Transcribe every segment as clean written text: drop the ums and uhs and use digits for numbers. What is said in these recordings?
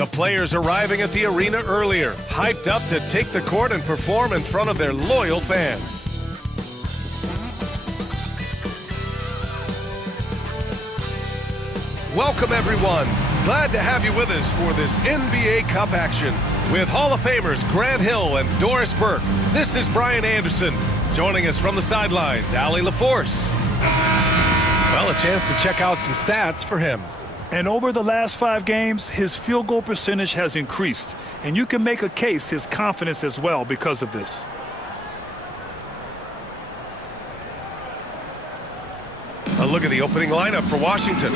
The players arriving at the arena earlier, hyped up to take the court and perform in front of their loyal fans. Welcome, everyone. Glad to have you with us for this NBA Cup action. With Hall of Famers Grant Hill and Doris Burke, this is Brian Anderson. Joining us from the sidelines, Allie LaForce. Well, a chance to check out some stats for him. And over the last 5 games, his field goal percentage has increased. And you can make a case his confidence as well because of this. A look at the opening lineup for Washington.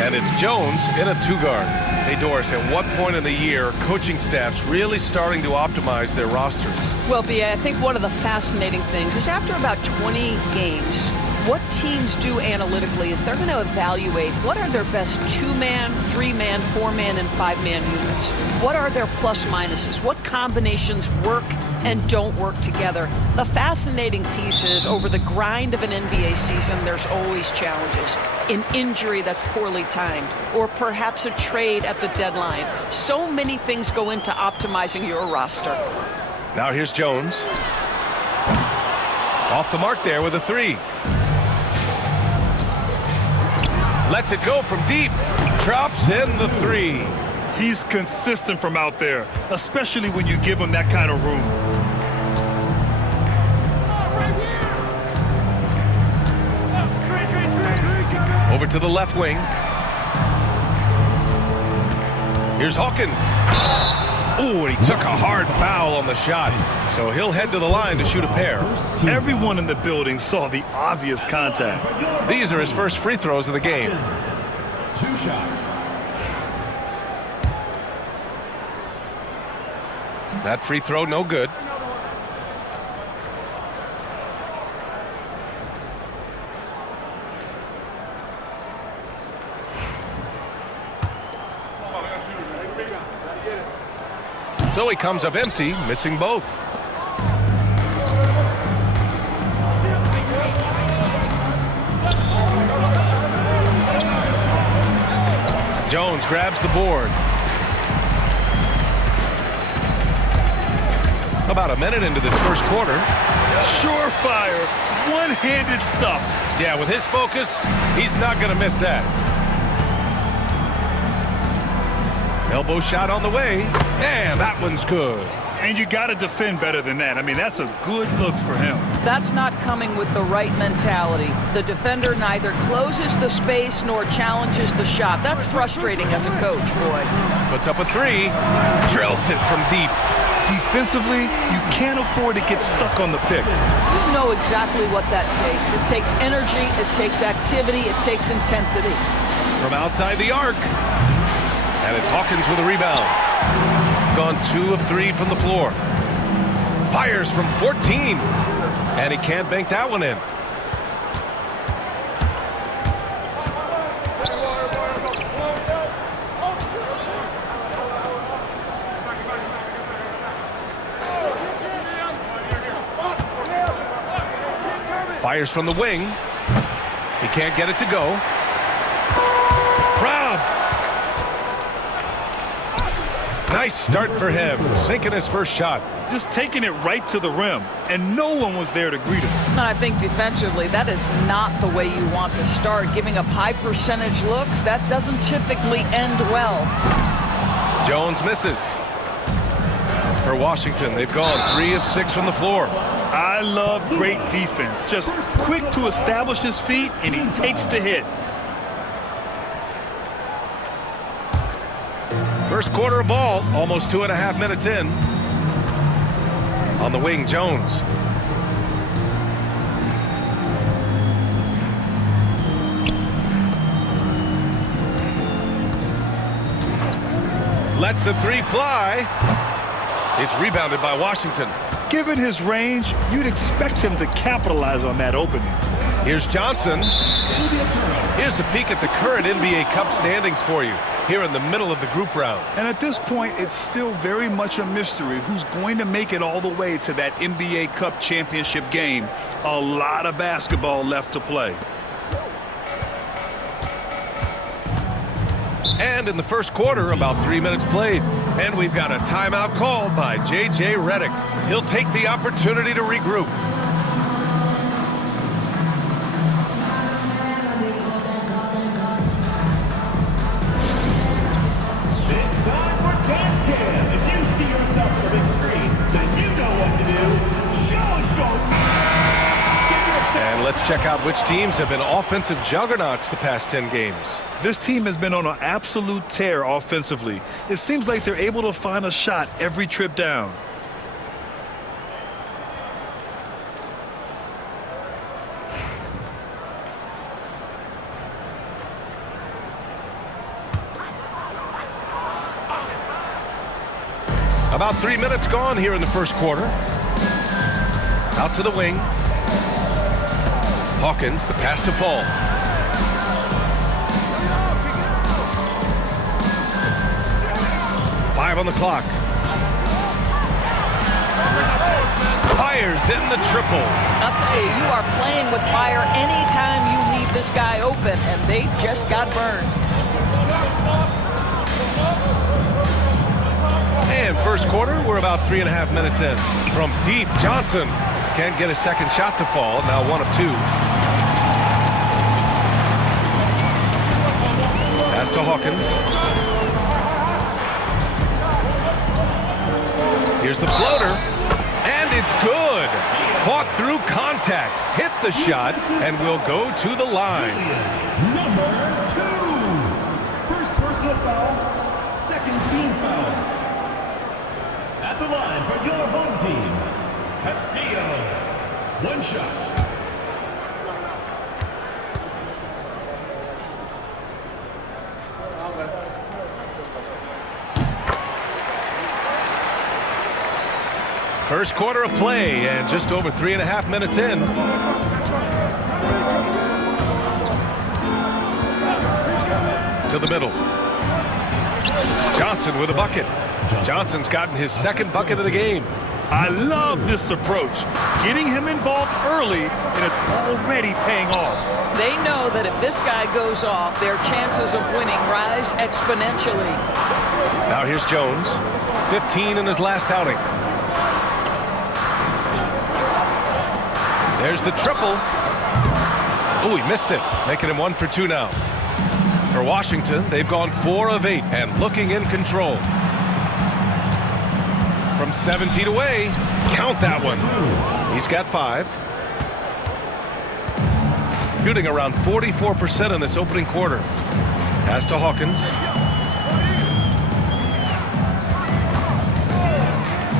And it's Jones in a 2-guard. Hey, Doris, at what point in the year are coaching staffs really starting to optimize their rosters? Well, B.A., I think one of the fascinating things is after about 20 games, what teams do analytically is they're going to evaluate what are their best 2-man, 3-man, 4-man, and 5-man units. What are their plus minuses? What combinations work and don't work together? The fascinating piece is over the grind of an NBA season, there's always challenges. An injury that's poorly timed, or perhaps a trade at the deadline. So many things go into optimizing your roster. Now here's Jones. Off the mark there with a 3. Lets it go from deep. Drops in the 3. He's consistent from out there, especially when you give him that kind of room. Over to the left wing. Here's Hawkins. Ooh, and he took a hard foul on the shot. So he'll head to the line to shoot a pair. Everyone in the building saw the obvious contact. These are his first free throws of the game. 2 shots. That free throw, no good. So he comes up empty, missing both. Jones grabs the board. About a minute into this first quarter. Surefire, one-handed stuff. Yeah, with his focus, he's not going to miss that. Elbow shot on the way, and that one's good. And you got to defend better than that. I mean, that's a good look for him. That's not coming with the right mentality. The defender neither closes the space nor challenges the shot. That's frustrating as a coach, boy. Puts up a 3, drills it from deep. Defensively, you can't afford to get stuck on the pick. You know exactly what that takes. It takes energy, it takes activity, it takes intensity. From outside the arc. And it's Hawkins with a rebound. Gone 2 of 3 from the floor. Fires from 14. And he can't bank that one in. Fires from the wing. He can't get it to go. Robbed. Nice start for him, sinking his first shot. Just taking it right to the rim, and no one was there to greet him. I think defensively, that is not the way you want to start. Giving up high percentage looks, that doesn't typically end well. Jones misses. For Washington, they've gone 3 of 6 from the floor. I love great defense. Just quick to establish his feet, and he takes the hit. First quarter of ball, almost 2.5 minutes in. On the wing, Jones. Lets the 3 fly. It's rebounded by Washington. Given his range, you'd expect him to capitalize on that opening. Here's Johnson. Here's a peek at the current NBA Cup standings for you, here in the middle of the group round. And at this point, it's still very much a mystery who's going to make it all the way to that NBA Cup championship game. A lot of basketball left to play. And in the first quarter, about 3 minutes played. And we've got a timeout called by J.J. Redick. He'll take the opportunity to regroup. It's time for Dance Cam. If you see yourself on the big screen, then you know what to do. Show. And let's check out which teams have been offensive juggernauts the past 10 games. This team has been on an absolute tear offensively. It seems like they're able to find a shot every trip down. About 3 minutes gone here in the first quarter. Out to the wing. Hawkins, the pass to Fall. Five on the clock. Fires in the triple. I'll tell you, you are playing with fire anytime you leave this guy open, and they just got burned. And first quarter, we're about 3.5 minutes in. From deep, Johnson can't get a second shot to fall. Now 1 of 2. Pass to Hawkins. Here's the floater. And it's good. Fought through contact. Hit the shot and will go to the line. Number 2. First personal foul. Second team foul. At the line for your home team, Castillo. 1 shot. First quarter of play and just over 3.5 minutes in. To the middle. Johnson with a bucket. Johnson's gotten his second bucket of the game. I love this approach. Getting him involved early, and it's already paying off. They know that if this guy goes off, their chances of winning rise exponentially. Now here's Jones. 15 in his last outing. There's the triple. Oh, he missed it, making him 1 for 2 now. For Washington, they've gone 4 of 8 and looking in control. From 7 feet away, count that one. He's got 5. Shooting around 44% in this opening quarter. Pass to Hawkins.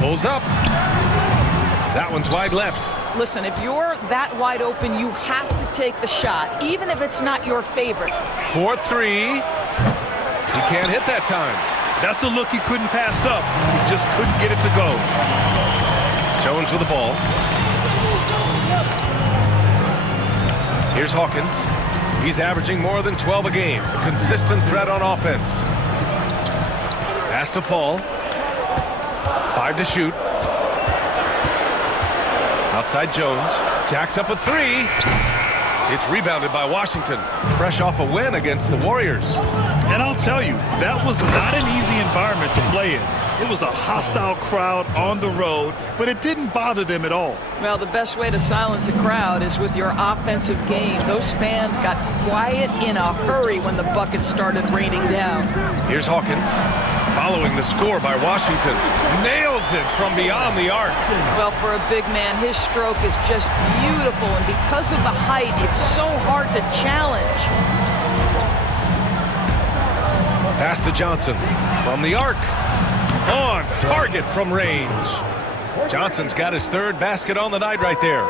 Pulls up. That one's wide left. Listen, if you're that wide open, you have to take the shot, even if it's not your favorite. 4-3. He can't hit that time. That's a look he couldn't pass up. He just couldn't get it to go. Jones with the ball. Here's Hawkins. He's averaging more than 12 a game. A consistent threat on offense. Pass to Fall. 5 to shoot. Outside Jones. Jacks up a 3. It's rebounded by Washington. Fresh off a win against the Warriors. And I'll tell you, that was not an easy environment to play in. It was a hostile crowd on the road, but it didn't bother them at all. Well, the best way to silence a crowd is with your offensive game. Those fans got quiet in a hurry when the buckets started raining down. Here's Hawkins. Following the score by Washington. Nails it from beyond the arc. Well, for a big man, his stroke is just beautiful, and because of the height, it's so hard to challenge. Pass to Johnson. From the arc. On target from range. Johnson's got his 3rd basket on the night right there.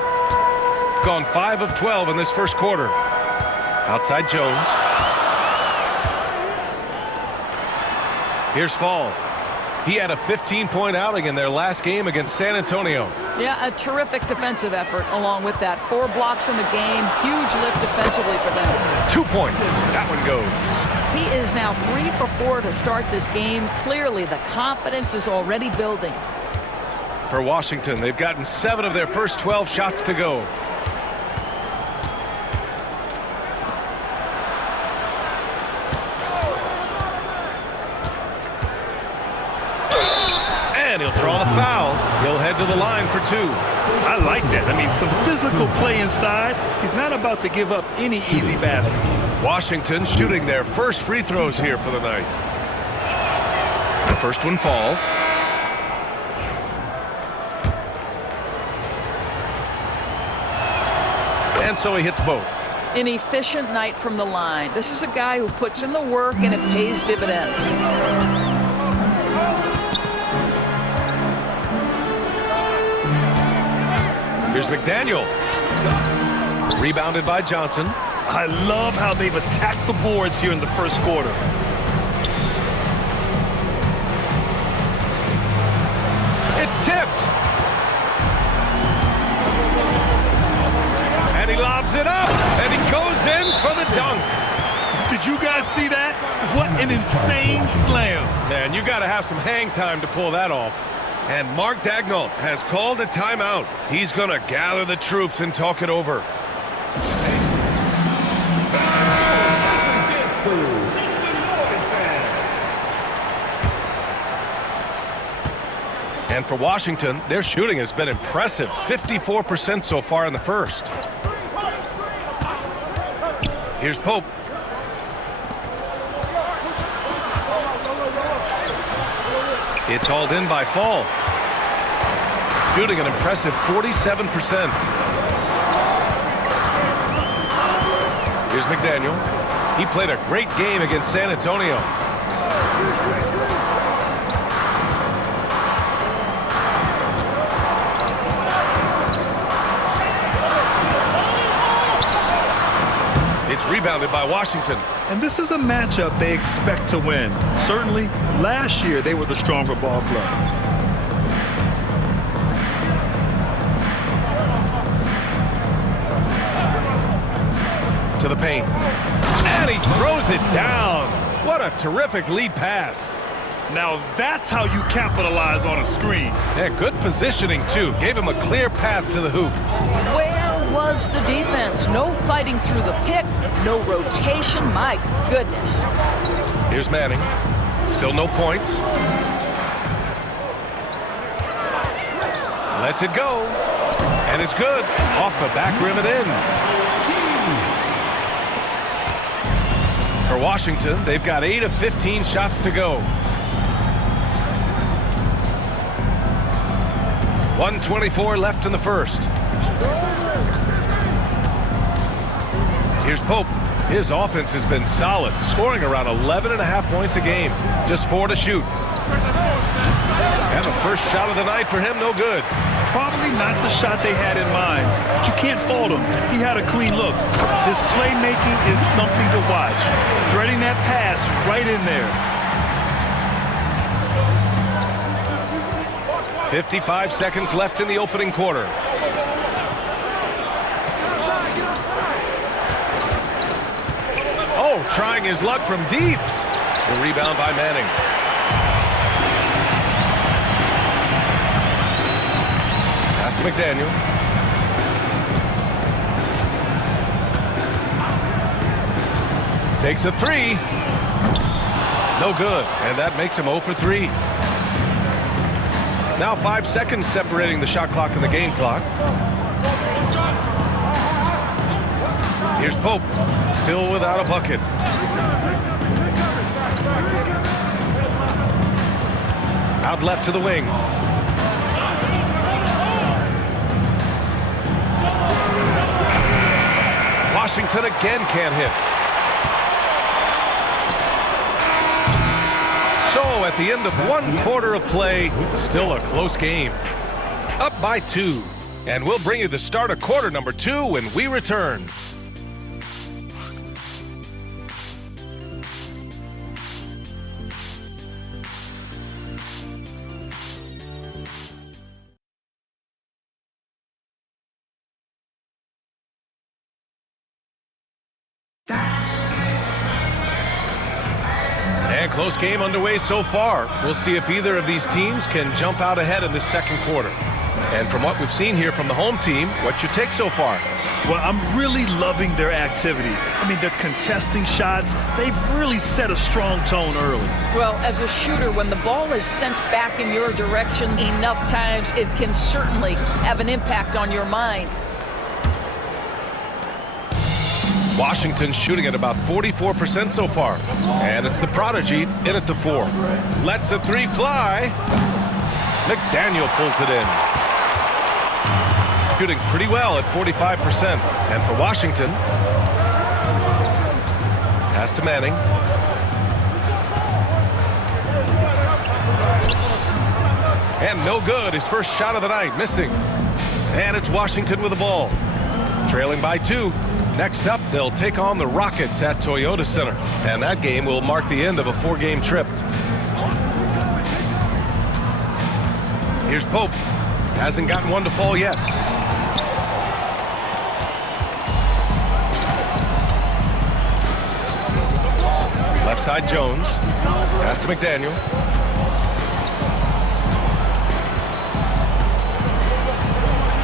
Gone 5 of 12 in this first quarter. Outside Jones. Here's Fall. He had a 15-point outing in their last game against San Antonio. Yeah, a terrific defensive effort along with that. 4 blocks in the game. Huge lift defensively for them. 2 points. That one goes. He is now 3 for 4 to start this game. Clearly, the confidence is already building. For Washington, they've gotten 7 of their first 12 shots to go. And he'll draw the foul. He'll head to the line for 2. I like that. I mean, some physical play inside. He's not about to give up any easy baskets. Washington shooting their first free throws here for the night. The first one falls. And so he hits both. An efficient night from the line. This is a guy who puts in the work and it pays dividends. Here's McDaniel. Rebounded by Johnson. I love how they've attacked the boards here in the first quarter. It's tipped. And he lobs it up. And he goes in for the dunk. Did you guys see that? What an insane slam. Man, you got to have some hang time to pull that off. And Mark Daigneault has called a timeout. He's going to gather the troops and talk it over. And for Washington, their shooting has been impressive. 54% so far in the first. Here's Pope. It's hauled in by Fall. Shooting an impressive 47%. Here's McDaniel. He played a great game against San Antonio. It's rebounded by Washington. And this is a matchup they expect to win. Certainly, last year they were the stronger ball club. To the paint. And he throws it down. What a terrific lead pass. Now that's how you capitalize on a screen. Yeah, good positioning, too. Gave him a clear path to the hoop. Where was the defense? No fighting through the pick, no rotation. My goodness. Here's Manning. Still no points. Lets it go. And it's good. Off the back rim and in. For Washington, they've got 8 of 15 shots to go. 1:24 left in the first. Here's Pope. His offense has been solid, scoring around 11.5 points a game. Just 4 to shoot. And the first shot of the night for him, no good. Probably not the shot they had in mind, but you can't fault him. He had a clean look. His playmaking is something to watch. Threading that pass right in there. 55 seconds left in the opening quarter. Oh, trying his luck from deep. The rebound by Manning. Pass to McDaniel. Takes a 3. No good, and that makes him 0 for 3. Now 5 seconds separating the shot clock and the game clock. Here's Pope, still without a bucket. Out left to the wing. Washington again can't hit. So at the end of 1 quarter of play, still a close game. Up by 2. And we'll bring you the start of quarter number 2 when we return. And close game underway so far. We'll see if either of these teams can jump out ahead in this second quarter. And from what we've seen here from the home team, what's your take so far? Well, I'm really loving their activity. I mean, they're contesting shots. They've really set a strong tone early. Well, as a shooter, when the ball is sent back in your direction enough times, it can certainly have an impact on your mind. Washington shooting at about 44% so far. And it's the prodigy in at the 4. Lets the 3 fly. McDaniel pulls it in. Shooting pretty well at 45%. And for Washington, pass to Manning. And no good. His first shot of the night, missing. And it's Washington with the ball. Trailing by 2. Next up, they'll take on the Rockets at Toyota Center. And that game will mark the end of a 4-game trip. Here's Pope. Hasn't gotten one to fall yet. Left side Jones. Pass to McDaniel.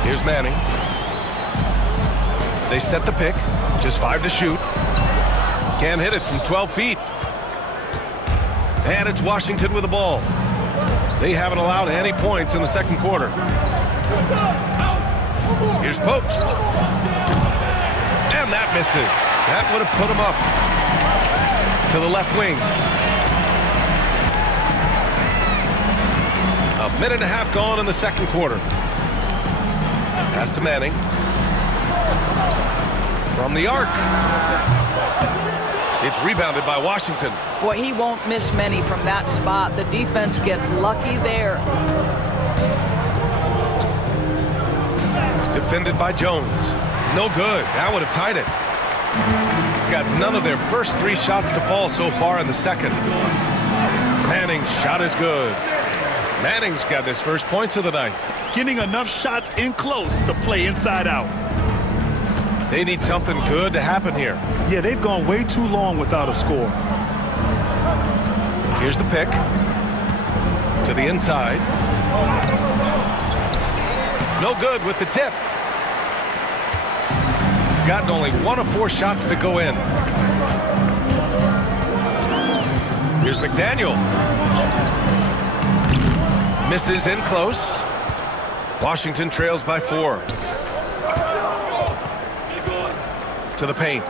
Here's Manning. They set the pick. Just 5 to shoot. Can't hit it from 12 feet. And it's Washington with the ball. They haven't allowed any points in the second quarter. Here's Pope. And that misses. That would have put him up to the left wing. A minute and a half gone in the second quarter. Pass to Manning. From the arc. It's rebounded by Washington. Boy, he won't miss many from that spot. The defense gets lucky there. Defended by Jones. No good. That would have tied it. Got none of their first 3 shots to fall so far in the second. Manning's shot is good. Manning's got his first points of the night. Getting enough shots in close to play inside out. They need something good to happen here. Yeah, they've gone way too long without a score. Here's the pick. To the inside. No good with the tip. Gotten only 1 of 4 shots to go in. Here's McDaniel. Misses in close. Washington trails by 4. To the paint.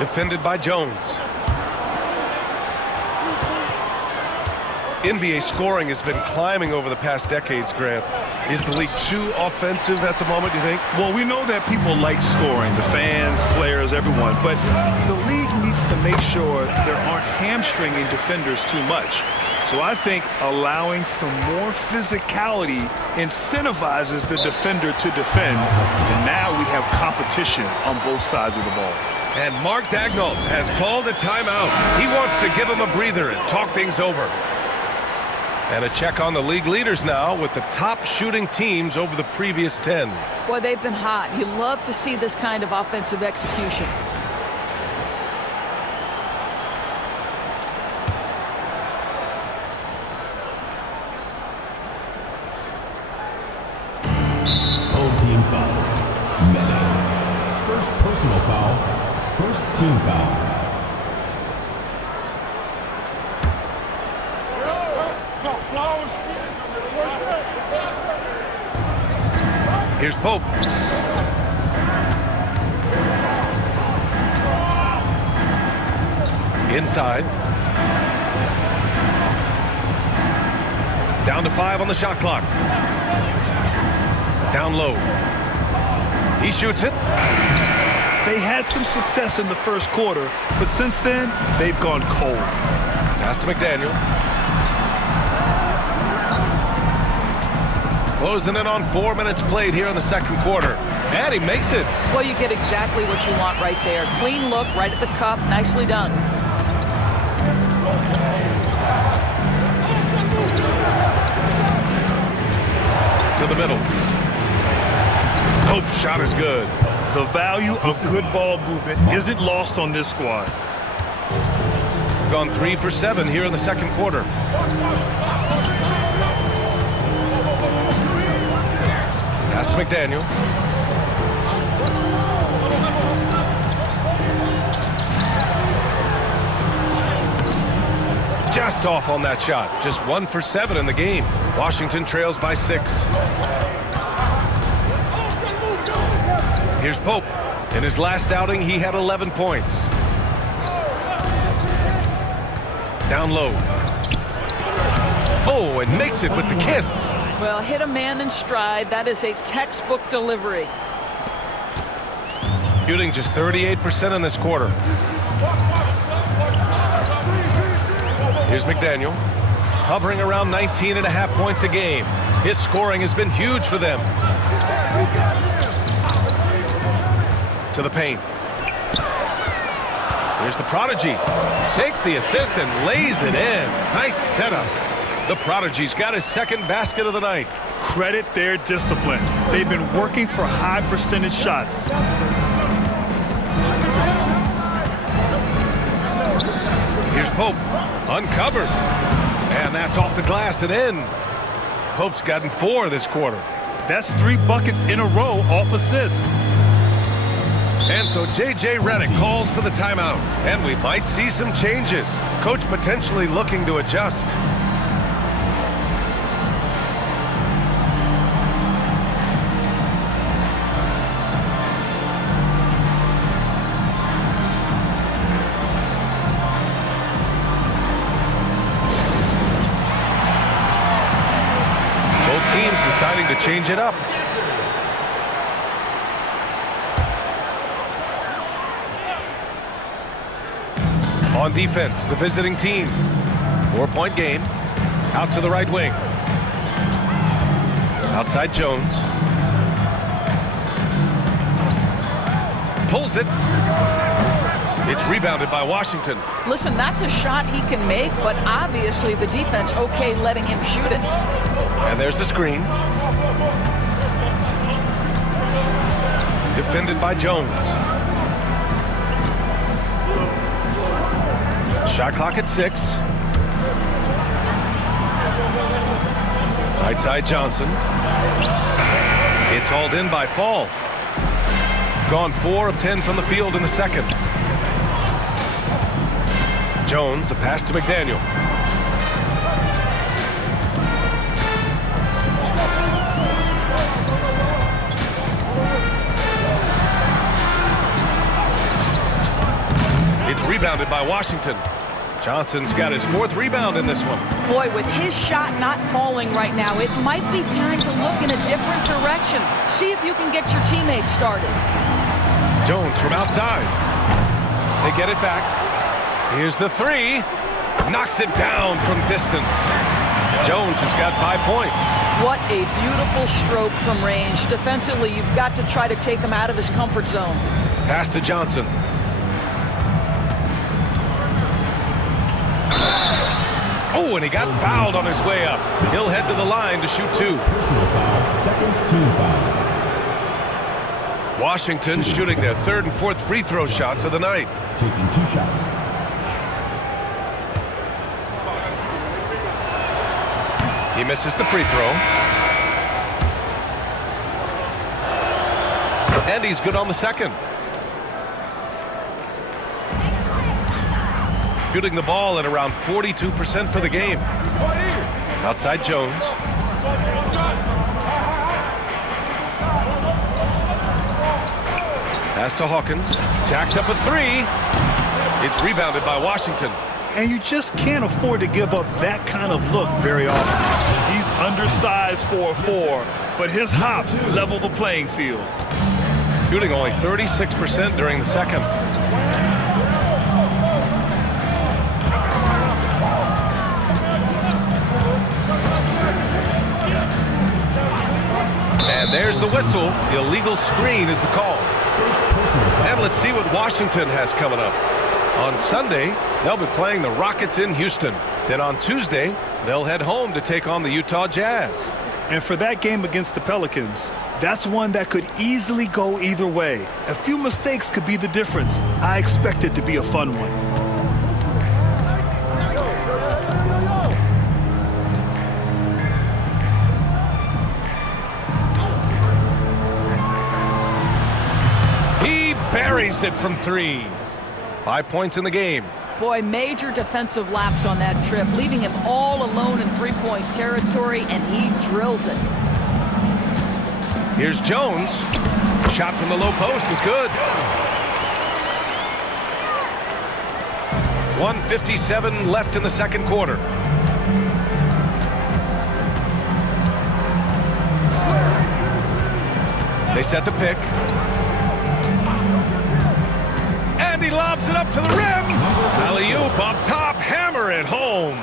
Defended by Jones. NBA scoring has been climbing over the past decades, Grant. Is the league too offensive at the moment, do you think? Well, we know that people like scoring, the fans, players, everyone, but the league needs to make sure there aren't hamstringing defenders too much. So I think allowing some more physicality incentivizes the defender to defend, and now we have competition on both sides of the ball. And Mark Daigneault has called a timeout. He wants to give him a breather and talk things over. And a check on the league leaders now with the top shooting teams over the previous 10. Boy, they've been hot. You love to see this kind of offensive execution. Home team foul. Manning. First personal foul. First team foul. Here's Pope. Inside. Down to 5 on the shot clock. Down low. He shoots it. They had some success in the first quarter, but since then, they've gone cold. Pass to McDaniel. Closing in on 4 minutes played here in the second quarter. And he makes it. Well, you get exactly what you want right there. Clean look, right at the cup. Nicely done. To the middle. Pope's shot is good. The value of good ball movement isn't lost on this squad. Gone 3 for 7 here in the second quarter. McDaniel. Just off on that shot. Just 1 for 7 in the game. Washington trails by 6. Here's Pope. In his last outing, he had 11 points. Down low. Oh, and makes it with the kiss. Well, hit a man in stride. That is a textbook delivery. Shooting just 38% in this quarter. Here's McDaniel, hovering around 19.5 points a game. His scoring has been huge for them. To the paint. Here's the prodigy. Takes the assist and lays it in. Nice setup. The prodigy's got his second basket of the night. Credit their discipline. They've been working for high percentage shots. Here's Pope, uncovered. And that's off the glass and in. Pope's gotten 4 this quarter. That's 3 buckets in a row off assist. And so J.J. Redick calls for the timeout. And we might see some changes. Coach potentially looking to adjust. Both teams deciding to change it up. On defense, the visiting team. 4-point game. Out to the right wing. Outside Jones. Pulls it. It's rebounded by Washington. Listen, that's a shot he can make, but obviously the defense okay letting him shoot it. And there's the screen. Defended by Jones. Shot clock at 6. Right side Johnson. It's hauled in by Fall. Gone 4 of 10 from the field in the second. Jones, the pass to McDaniel. It's rebounded by Washington. Johnson's got his 4th rebound in this one. Boy, with his shot not falling right now, it might be time to look in a different direction. See if you can get your teammates started. Jones from outside. They get it back. Here's the 3. Knocks it down from distance. Jones has got 5 points. What a beautiful stroke from range. Defensively, you've got to try to take him out of his comfort zone. Pass to Johnson. Oh, and he got fouled on his way up. He'll head to the line to shoot 2. Personal foul, second team foul. Washington shooting their 3rd and 4th free throw shots of the night. Taking 2 shots. He misses the free throw. And he's good on the second. Shooting the ball at around 42% for the game. Outside Jones. Pass to Hawkins. Jacks up a 3. It's rebounded by Washington. And you just can't afford to give up that kind of look very often. He's undersized for a 4, but his hops level the playing field. Shooting only 36% during the second. And there's the whistle. The illegal screen is the call. And let's see what Washington has coming up. On Sunday, they'll be playing the Rockets in Houston. Then on Tuesday, they'll head home to take on the Utah Jazz. And for that game against the Pelicans, that's one that could easily go either way. A few mistakes could be the difference. I expect it to be a fun one. buries it from 3. 5 points in the game. Boy, major defensive lapse on that trip, leaving him all alone in three-point territory, and he drills it. Here's Jones. Shot from the low post is good. 1:57 left in the second quarter. They set the pick. And he lobs it up to the rim. Alley-oop up top, hammer it home.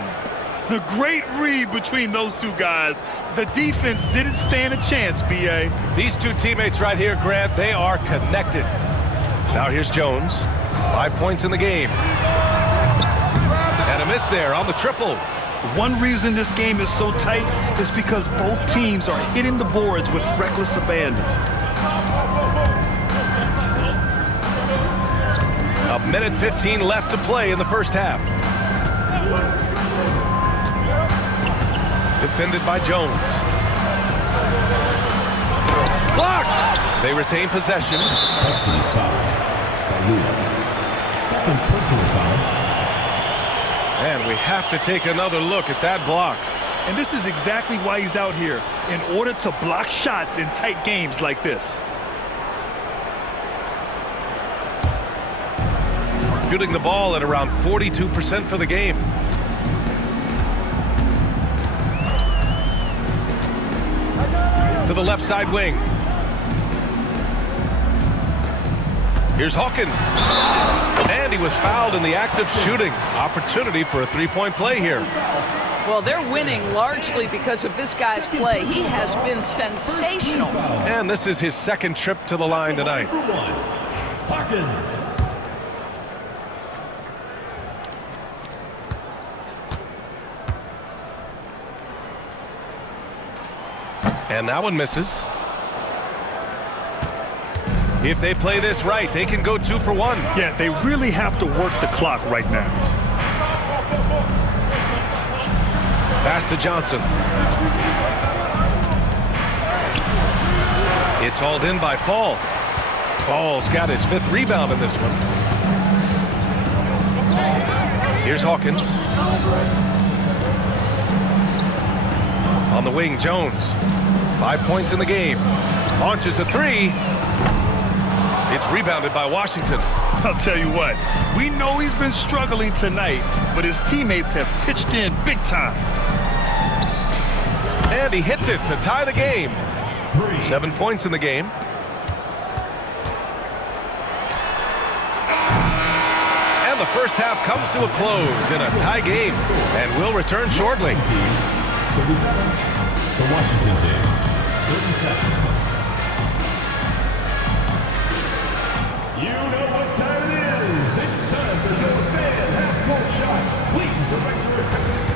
A great read between those two guys. The defense didn't stand a chance, B.A. These two teammates right here, Grant, they are connected. Now here's Jones. 5 points in the game. And a miss there on the triple. One reason this game is so tight is because both teams are hitting the boards with reckless abandon. A minute 15 left to play in the first half. Defended by Jones. Blocked! They retain possession. Husky's foul. Second personal foul. And we have to take another look at that block. And this is exactly why he's out here, in order to block shots in tight games like this. Shooting the ball at around 42% for the game. To the left side wing. Here's Hawkins. And he was fouled in the act of shooting. Opportunity for a three-point play here. Well, they're winning largely because of this guy's play. He has been sensational. And this is his second trip to the line tonight. Hawkins. And that one misses. If they play this right, they can go 2 for 1. Yeah, they really have to work the clock right now. Pass to Johnson. It's hauled in by Fall. Fall's got his 5th rebound in this one. Here's Hawkins. On the wing, Jones. 5 points in the game. Launches a 3. It's rebounded by Washington. I'll tell you what, we know he's been struggling tonight, but his teammates have pitched in big time. And he hits it to tie the game. 7 points in the game. And the first half comes to a close in a tie game. And we'll return shortly. 37. The Washington team. 37. You know what time it is. It's time for your fan half-court shot. Please direct your attention.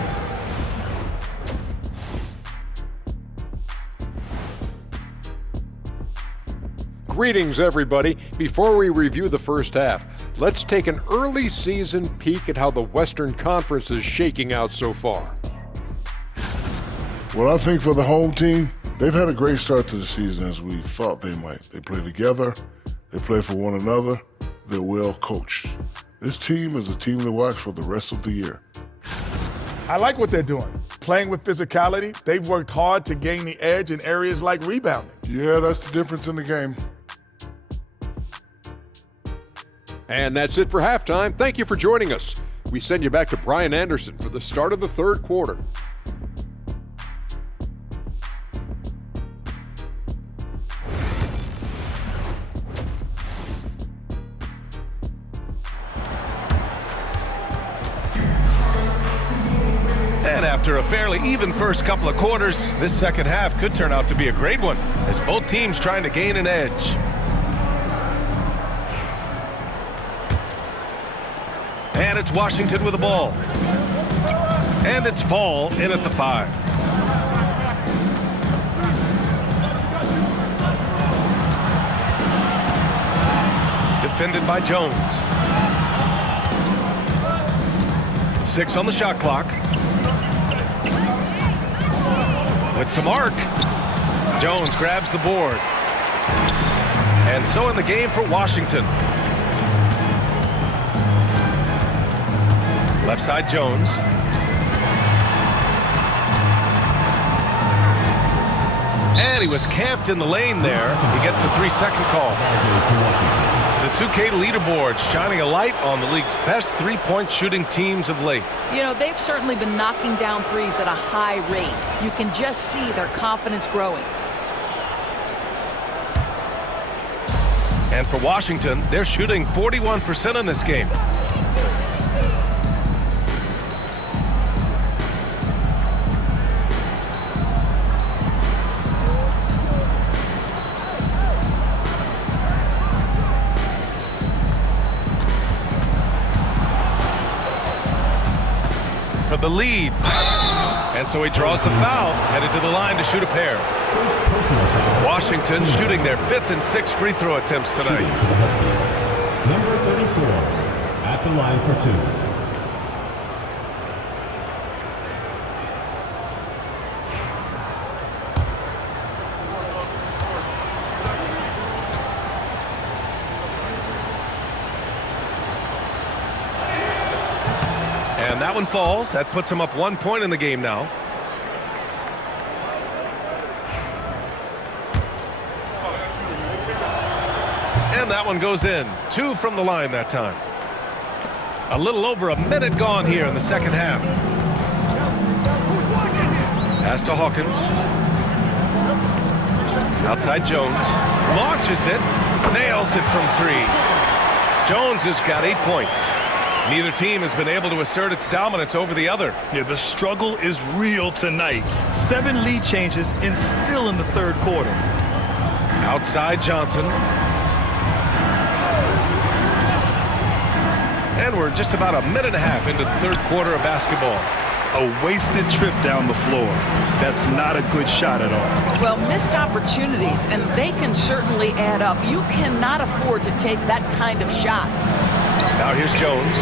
Greetings, everybody. Before we review the first half, let's take an early season peek at how the Western Conference is shaking out so far. Well, I think for the home team, they've had a great start to the season as we thought they might. They play together, they play for one another, they're well coached. This team is a team to watch for the rest of the year. I like what they're doing. Playing with physicality, they've worked hard to gain the edge in areas like rebounding. Yeah, that's the difference in the game. And that's it for halftime. Thank you for joining us. We send you back to Brian Anderson for the start of the third quarter. And after a fairly even first couple of quarters, this second half could turn out to be a great one as both teams trying to gain an edge. And it's Washington with the ball. And it's Fall in at the 5. Defended by Jones. 6 on the shot clock. With some arc. Jones grabs the board. And so in the game for Washington. Left side Jones. And he was camped in the lane there. He gets a 3-second call. The 2K leaderboard shining a light on the league's best three-point shooting teams of late. You know, they've certainly been knocking down threes at a high rate. You can just see their confidence growing. And for Washington, they're shooting 41% in this game. For the lead. And so he draws the foul, headed to the line to shoot a pair. Washington shooting their 5th and 6th free throw attempts tonight. Number 34 at the line for 2. And that one falls. That puts him up 1 point in the game now. And that one goes in. 2 from the line that time. A little over a minute gone here in the second half. Pass to Hawkins. Outside Jones. Launches it. Nails it from 3. Jones has got 8 points. Neither team has been able to assert its dominance over the other. Yeah, the struggle is real tonight. 7 lead changes and still in the third quarter. Outside Johnson. And we're just about a minute and a half into the third quarter of basketball. A wasted trip down the floor. That's not a good shot at all. Well, missed opportunities, and they can certainly add up. You cannot afford to take that kind of shot. Now here's Jones.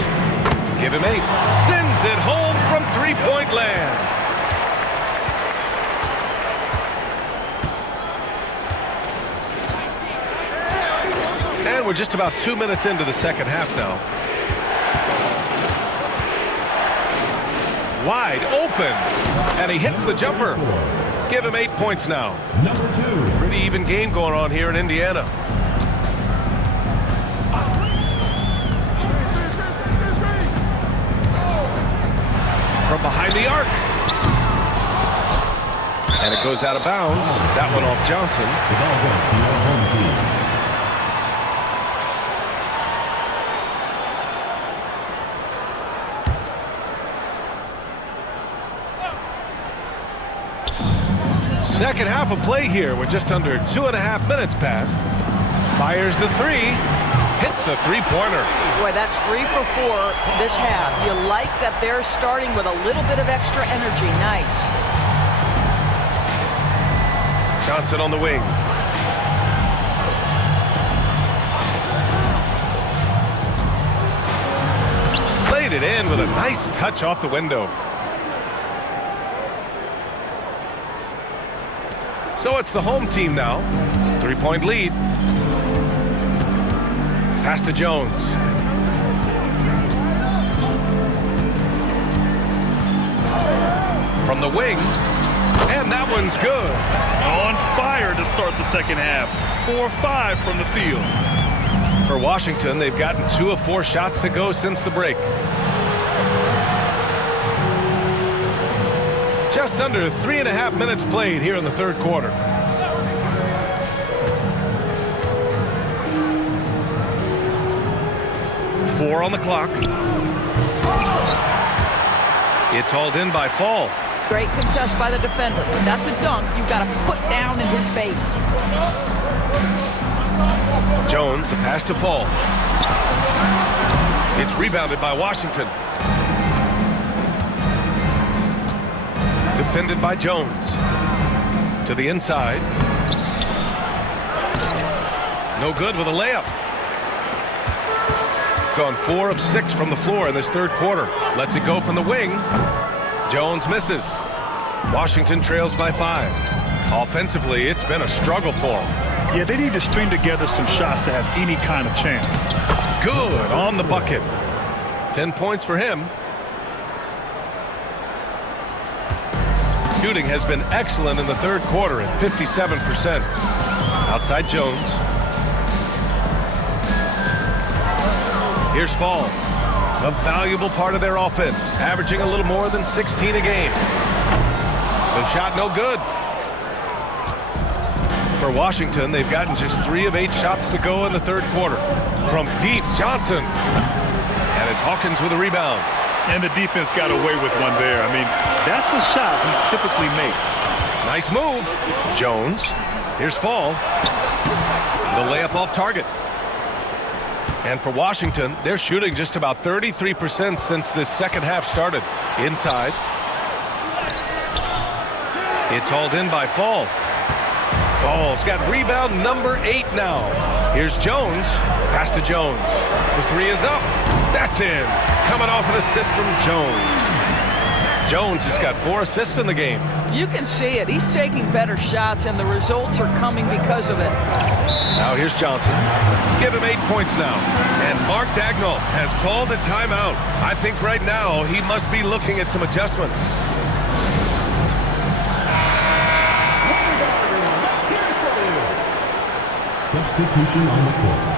Give him 8. Sends it home from three-point land. And we're just about 2 minutes into the second half now. Wide open. And he hits the jumper. Give him 8 points now. Number 2. Pretty even game going on here in Indiana. From behind the arc. And it goes out of bounds. That one off Johnson. The ball goes to your home team. Second half of play here. We're just under 2.5 minutes past. Fires the 3. Hits a three-pointer. Boy, that's 3 for 4 this half. You like that they're starting with a little bit of extra energy. Nice. Johnson on the wing. Played it in with a nice touch off the window. So it's the home team now. 3-point lead. Pass to Jones. From the wing. And that one's good. On fire to start the second half. 4-5 from the field. For Washington, they've gotten 2 of 4 shots to go since the break. Just under 3.5 minutes played here in the third quarter. Four on the clock. It's hauled in by Fall. Great contest by the defender. But that's a dunk you've got to put down in his face. Jones, the pass to Fall. It's rebounded by Washington. Defended by Jones. To the inside. No good with a layup. Gone 4 of 6 from the floor in this third quarter. Lets it go from the wing. Jones misses. Washington trails by 5. Offensively, it's been a struggle for him. Yeah, they need to string together some shots to have any kind of chance. Good on the bucket. 10 points for him. Shooting has been excellent in the third quarter at 57%. Outside Jones. Here's Fall. A valuable part of their offense, averaging a little more than 16 a game. The shot no good. For Washington, they've gotten just 3 of 8 shots to go in the third quarter. From deep, Johnson. And it's Hawkins with a rebound. And the defense got away with one there. I mean, that's a shot he typically makes. Nice move. Jones. Here's Fall. The layup off target. And for Washington, they're shooting just about 33% since this second half started. Inside. It's hauled in by Fall. Fall's got rebound number 8 now. Here's Jones. Pass to Jones. The 3 is up. That's in. Coming off an assist from Jones. Jones has got 4 assists in the game. You can see it. He's taking better shots, and the results are coming because of it. Now here's Johnson. Give him 8 points now. And Mark Dagnall has called a timeout. I think right now he must be looking at some adjustments. Substitution on the court.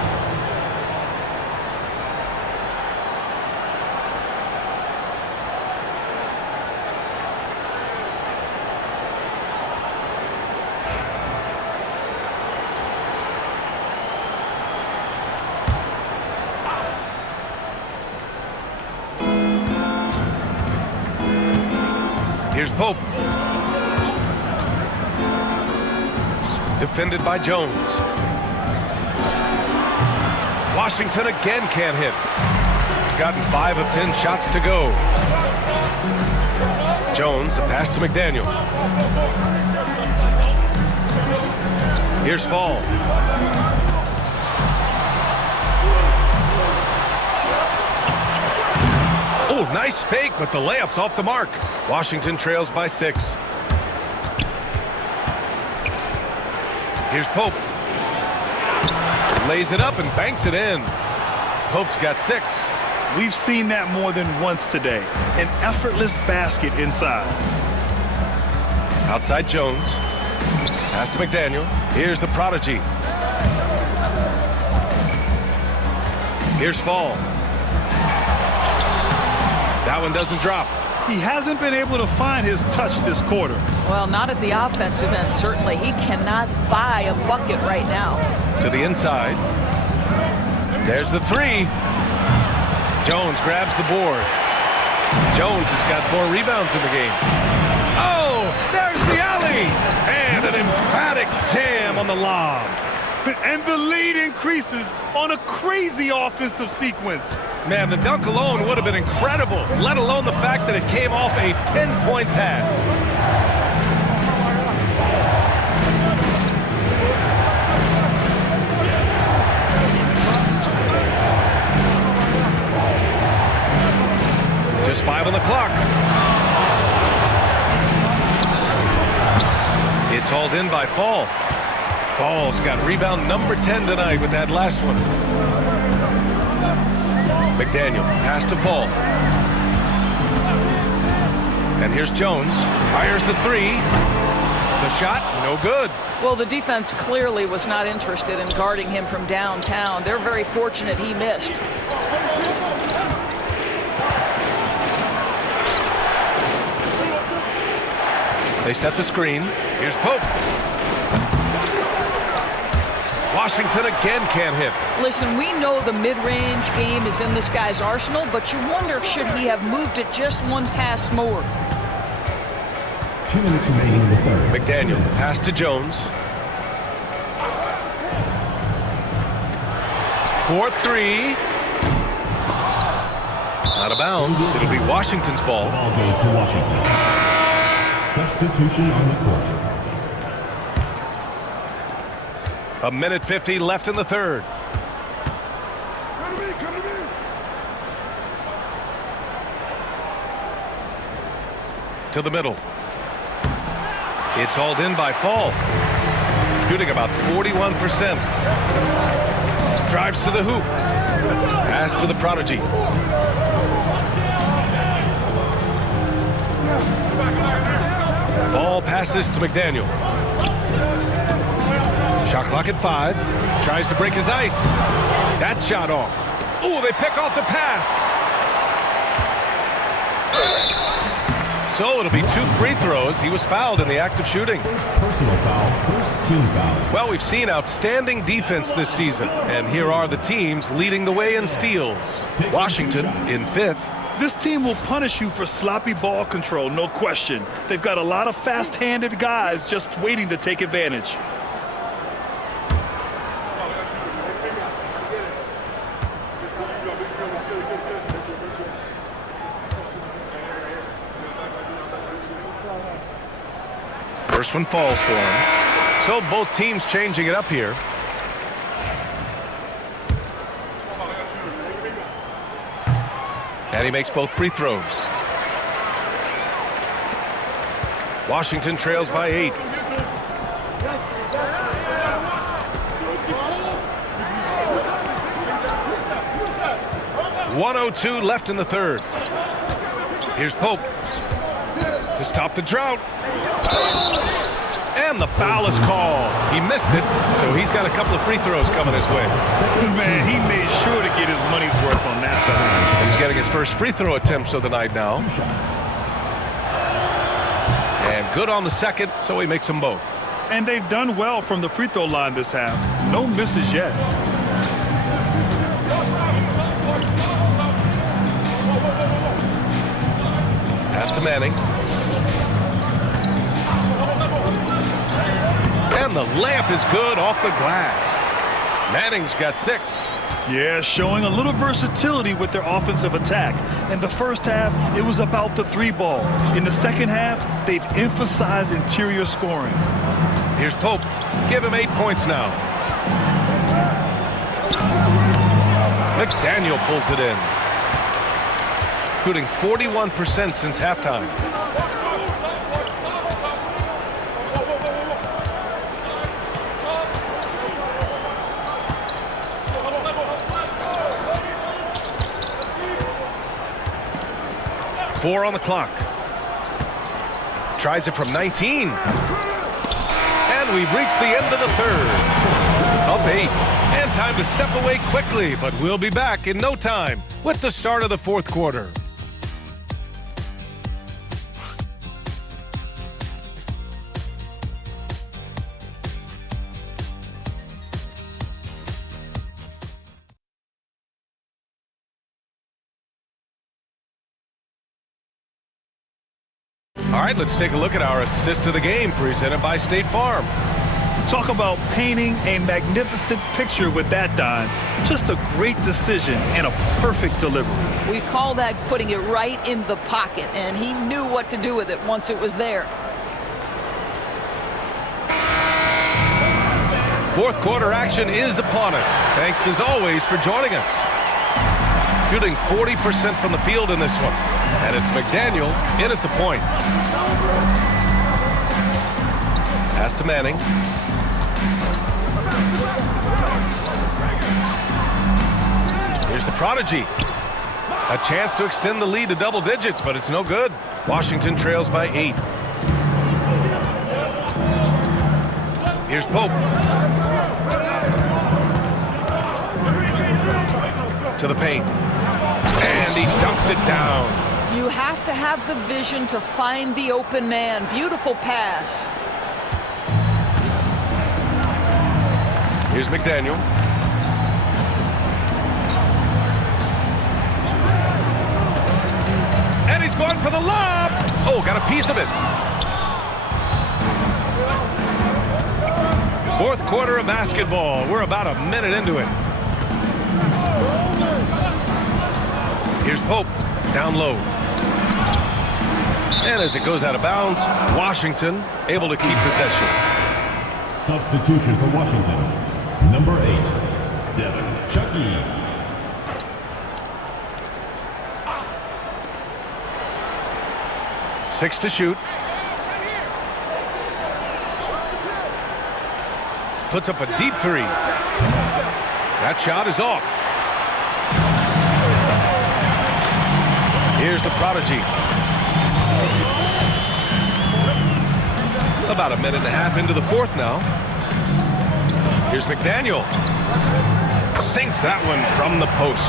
Here's Pope. Defended by Jones. Washington again can't hit. He's gotten 5 of 10 shots to go. Jones, the pass to McDaniel. Here's Fall. Oh, nice fake, but the layup's off the mark. Washington trails by 6. Here's Pope. Lays it up and banks it in. Pope's got 6. We've seen that more than once today. An effortless basket inside. Outside Jones. Pass to McDaniel. Here's the prodigy. Here's Fall. That one doesn't drop. He hasn't been able to find his touch this quarter. Well, not at the offensive end, certainly. He cannot buy a bucket right now. To the inside. There's the 3. Jones grabs the board. Jones has got 4 rebounds in the game. Oh, there's the alley! And an emphatic jam on the lob. And the lead increases on a crazy offensive sequence. Man, the dunk alone would have been incredible, let alone the fact that it came off a pinpoint pass. Just 5 on the clock. It's hauled in by Fall. Fall's got rebound number 10 tonight with that last one. McDaniel, pass to Fall. And here's Jones. Fires the 3. The shot, no good. Well, the defense clearly was not interested in guarding him from downtown. They're very fortunate he missed. They set the screen. Here's Pope. Washington again can't hit. Listen, we know the mid-range game is in this guy's arsenal, but you wonder, should he have moved it just one pass more? 2 minutes remaining in the third. McDaniel, pass to Jones. 4-3. Out of bounds. It'll be Washington's ball. The ball goes to Washington. Substitution on the court. 1:50 left in the third. Come to me. To the middle. It's hauled in by Fall. shooting about 41%. Drives to the hoop. Pass to the prodigy. Ball passes to McDaniel. Shot clock at 5. Tries to break his ice. That shot off. Oh, they pick off the pass. So it'll be 2 free throws. He was fouled in the act of shooting. First personal foul, first team foul. Well, we've seen outstanding defense this season, and here are the teams leading the way in steals. Washington in 5th. This team will punish you for sloppy ball control, no question. They've got a lot of fast-handed guys just waiting to take advantage. First one falls for him. So both teams changing it up here. And he makes both free throws. Washington trails by 8. .102 left in the third. Here's Pope to stop the drought. And the foul is called. He missed it, so he's got a couple of free throws coming his way. Man, he made sure to get his money's worth on that foul. He's getting his first free throw attempts of the night now. And good on the second, so he makes them both. And they've done well from the free throw line this half. No misses yet. Pass to Manning. And the layup is good off the glass. Manning's got 6. Yeah, showing a little versatility with their offensive attack. In the first half, it was about the 3-ball. In the second half, they've emphasized interior scoring. Here's Pope. Give him 8 points now. McDaniel pulls it in. Shooting 41% since halftime. Four on the clock. Tries it from 19. And we've reached the end of the third. Up 8. And time to step away quickly, but we'll be back in no time with the start of the fourth quarter. All right, let's take a look at our assist of the game presented by State Farm. Talk about painting a magnificent picture with that, Don. Just a great decision and a perfect delivery. We call that putting it right in the pocket, and he knew what to do with it once it was there. Fourth quarter action is upon us. Thanks as always for joining us. Shooting 40% from the field in this one. And it's McDaniel in at the point. Pass to Manning. Here's the prodigy. A chance to extend the lead to double digits, but it's no good. Washington trails by 8. Here's Pope. To the paint. And he dunks it down. You have to have the vision to find the open man. Beautiful pass. Here's McDaniel. And he's going for the lob. Oh, got a piece of it. Fourth quarter of basketball. We're about a minute into it. Here's Pope, down low. And as it goes out of bounds, Washington able to keep possession. Substitution for Washington. Number 8, Devin Chucky. puts up a deep three. That shot is off. Here's the prodigy. About a minute and a half into the fourth now. Here's McDaniel. Sinks that one from the post.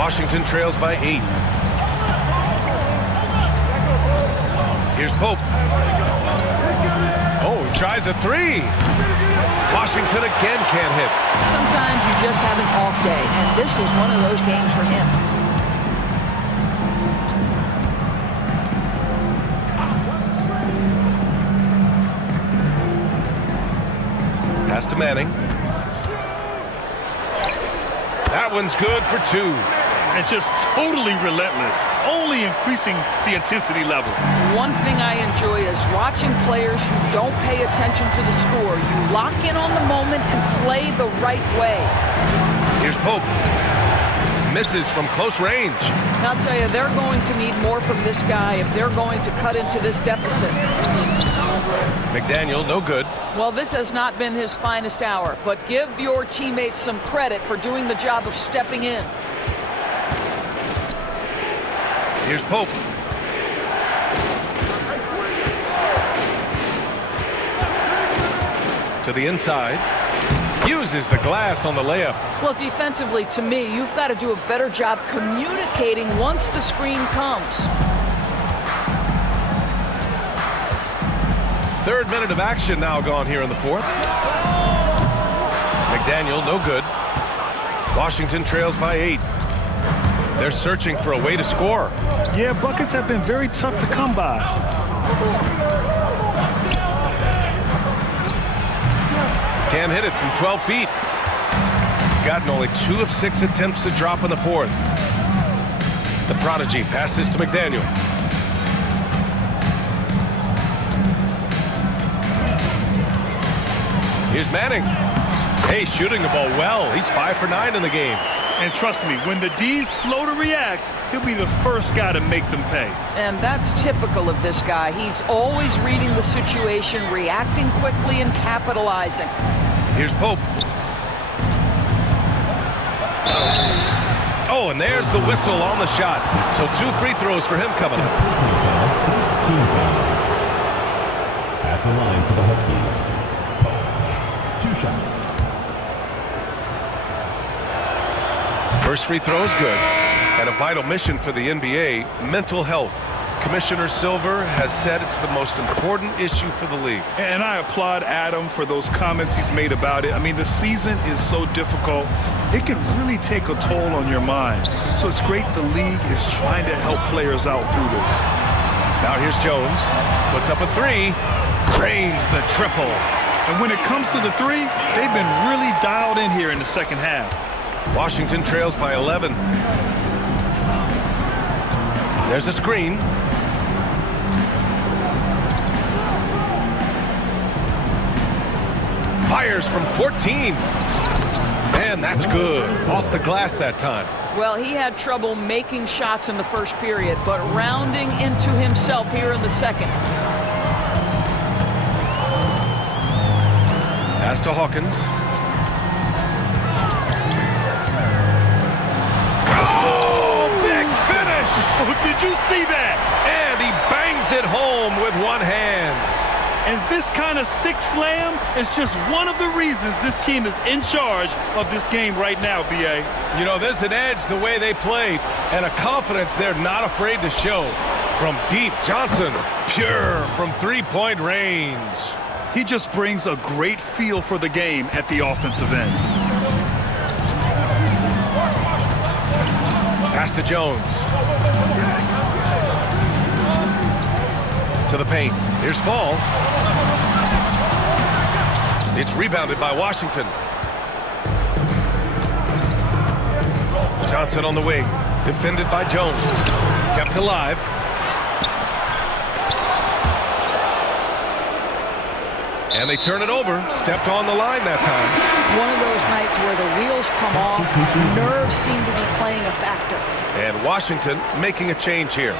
Washington trails by 8. Here's Pope. Oh, he tries a three. Washington again can't hit. Sometimes you just have an off day, and this is one of those games for him. Pass to Manning. That one's good for 2. And just totally relentless, only increasing the intensity level. One thing I enjoy is watching players who don't pay attention to the score. You lock in on the moment and play the right way. Here's Pope. Misses from close range. I'll tell you, they're going to need more from this guy if they're going to cut into this deficit. McDaniel, no good. Well, this has not been his finest hour, but give your teammates some credit for doing the job of stepping in. Here's Pope. To the inside. Uses the glass on the layup. Well, defensively, to me, you've got to do a better job communicating once the screen comes. Third minute of action now gone here in the fourth. McDaniel, no good. Washington trails by 8. They're searching for a way to score. Yeah, buckets have been very tough to come by. Can't hit it from 12 feet. Gotten only 2 of 6 attempts to drop in the fourth. The prodigy passes to McDaniel. Here's Manning. Hey, shooting the ball well. He's 5 for 9 in the game. And trust me, when the D's slow to react, he'll be the first guy to make them pay. And that's typical of this guy. He's always reading the situation, reacting quickly, and capitalizing. Here's Pope. Oh, and there's the whistle on the shot. So 2 free throws for him coming up. First team foul. At the line for the Huskies. 2 shots. First free throw is good. And a vital mission for the NBA, mental health. Commissioner Silver has said it's the most important issue for the league. And I applaud Adam for those comments he's made about it. I mean, the season is so difficult. It can really take a toll on your mind. So it's great the league is trying to help players out through this. Now here's Jones. Puts up a 3. Drains the triple. And when it comes to the 3, they've been really dialed in here in the second half. Washington trails by 11. There's a screen. Fires from 14. And that's good. Off the glass that time. Well, he had trouble making shots in the first period, but rounding into himself here in the second. Pass to Hawkins. Oh, big finish! Oh, did you see that? And he bangs it home with one hand. And this kind of sick slam is just one of the reasons this team is in charge of this game right now, B.A. You know, there's an edge the way they play and a confidence they're not afraid to show. From deep, Johnson, pure from three-point range. He just brings a great feel for the game at the offensive end. Pass to Jones. To the paint. Here's Fall. It's rebounded by Washington. Johnson on the wing. Defended by Jones. Kept alive. And they turn it over. Stepped on the line that time. One of those nights where the wheels come off, nerves seem to be playing a factor. And Washington making a change here.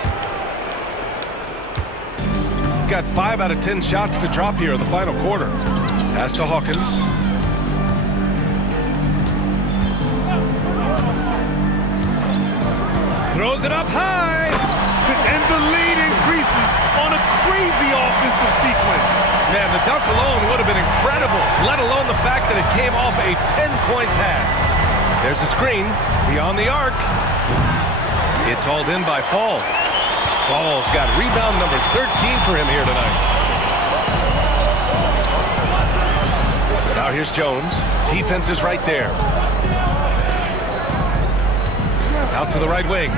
got 5 out of 10 shots to drop here in the final quarter. Pass to Hawkins. Throws it up high. And the lead increases on a crazy offensive sequence. Man, the dunk alone would have been incredible, let alone the fact that it came off a pinpoint pass. There's a screen beyond the arc. It's hauled in by Fall. Fall's got rebound number 13 for him here tonight. Now here's Jones. Defense is right there. Out to the right wing.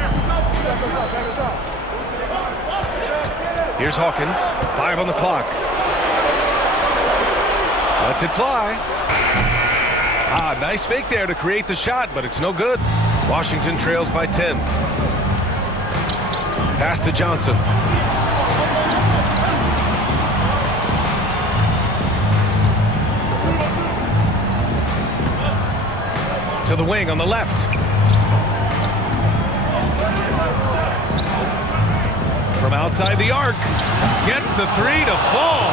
Here's Hawkins. 5 on the clock. Lets it fly. Nice fake there to create the shot, but it's no good. Washington trails by 10. Pass to Johnson. To the wing on the left. From outside the arc. Gets the 3 to fall.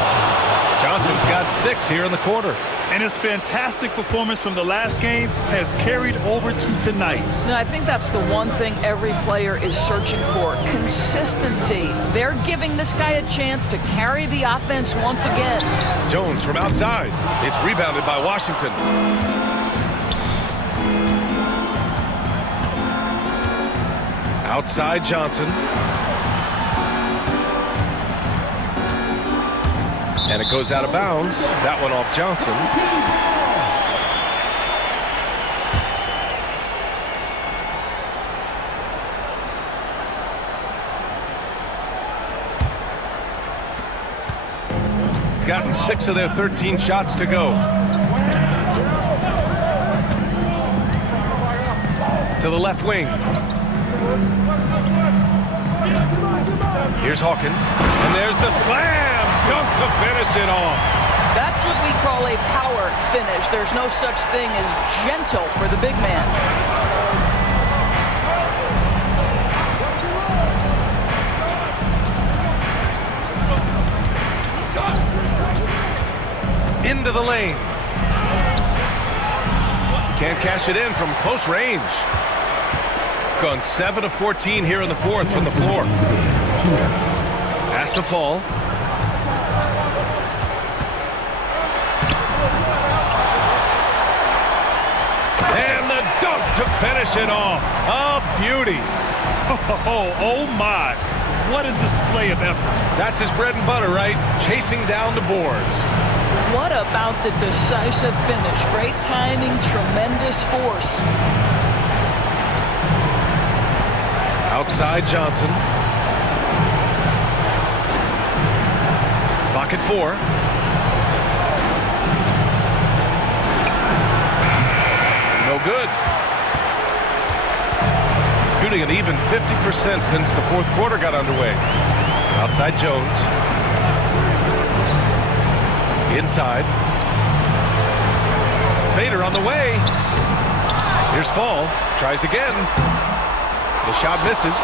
Johnson's got 6 here in the quarter. And his fantastic performance from the last game has carried over to tonight. No, I think that's the one thing every player is searching for. Consistency. They're giving this guy a chance to carry the offense once again. Jones from outside. It's rebounded by Washington. Outside Johnson. And it goes out of bounds. That one off Johnson. Gotten 6 of their 13 shots to go. To the left wing. Here's Hawkins. And there's the slam. Dunk to finish it off. That's what we call a power finish. There's no such thing as gentle for the big man. Into the lane. Can't cash it in from close range. Gone 7 of 14 here in the fourth from the floor. Has to fall. And the dunk to finish it off. A beauty. Oh my. What a display of effort. That's his bread and butter, right? Chasing down the boards. What about the decisive finish? Great timing, tremendous force. Outside Johnson. Clock at 4. No good. Shooting an even 50% since the fourth quarter got underway. Outside Jones. Inside. Fader on the way. Here's Fall. Tries again. The shot misses.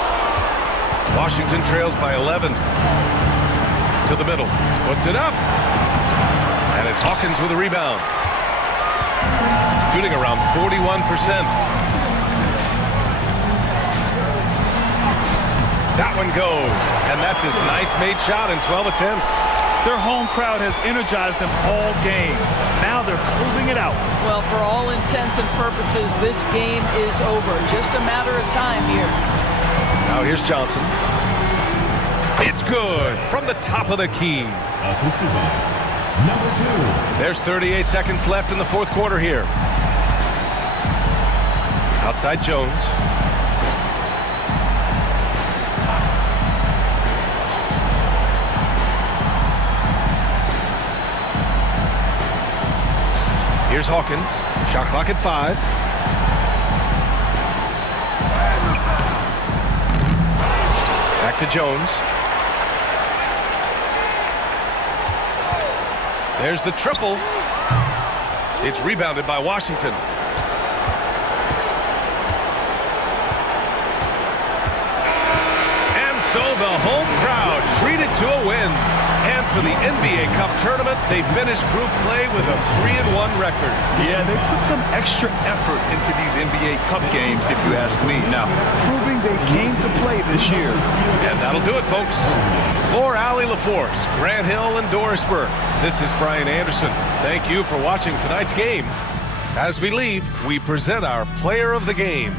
Washington trails by 11. To the middle. Puts it up. And it's Hawkins with a rebound. Shooting around 41%. That one goes. And that's his 9th made shot in 12 attempts. Their home crowd has energized them all game. Now they're closing it out. Well, for all intents and purposes, this game is over. Just a matter of time here. Now here's Johnson. It's good from the top of the key. Assisted by number 2. There's 38 seconds left in the fourth quarter here. Outside Jones. Here's Hawkins. Shot clock at 5. Back to Jones. There's the triple. It's rebounded by Washington. And so the home crowd treated to a win. for the NBA Cup tournament. They finished group play with a 3-1 record. Yeah, they put some extra effort into these NBA Cup games, if you ask me. Now, proving they came to play this year. And that'll do it, folks. For Allie LaForce, Grant Hill, and Doris Burke, this is Brian Anderson. Thank you for watching tonight's game. As we leave, we present our player of the game.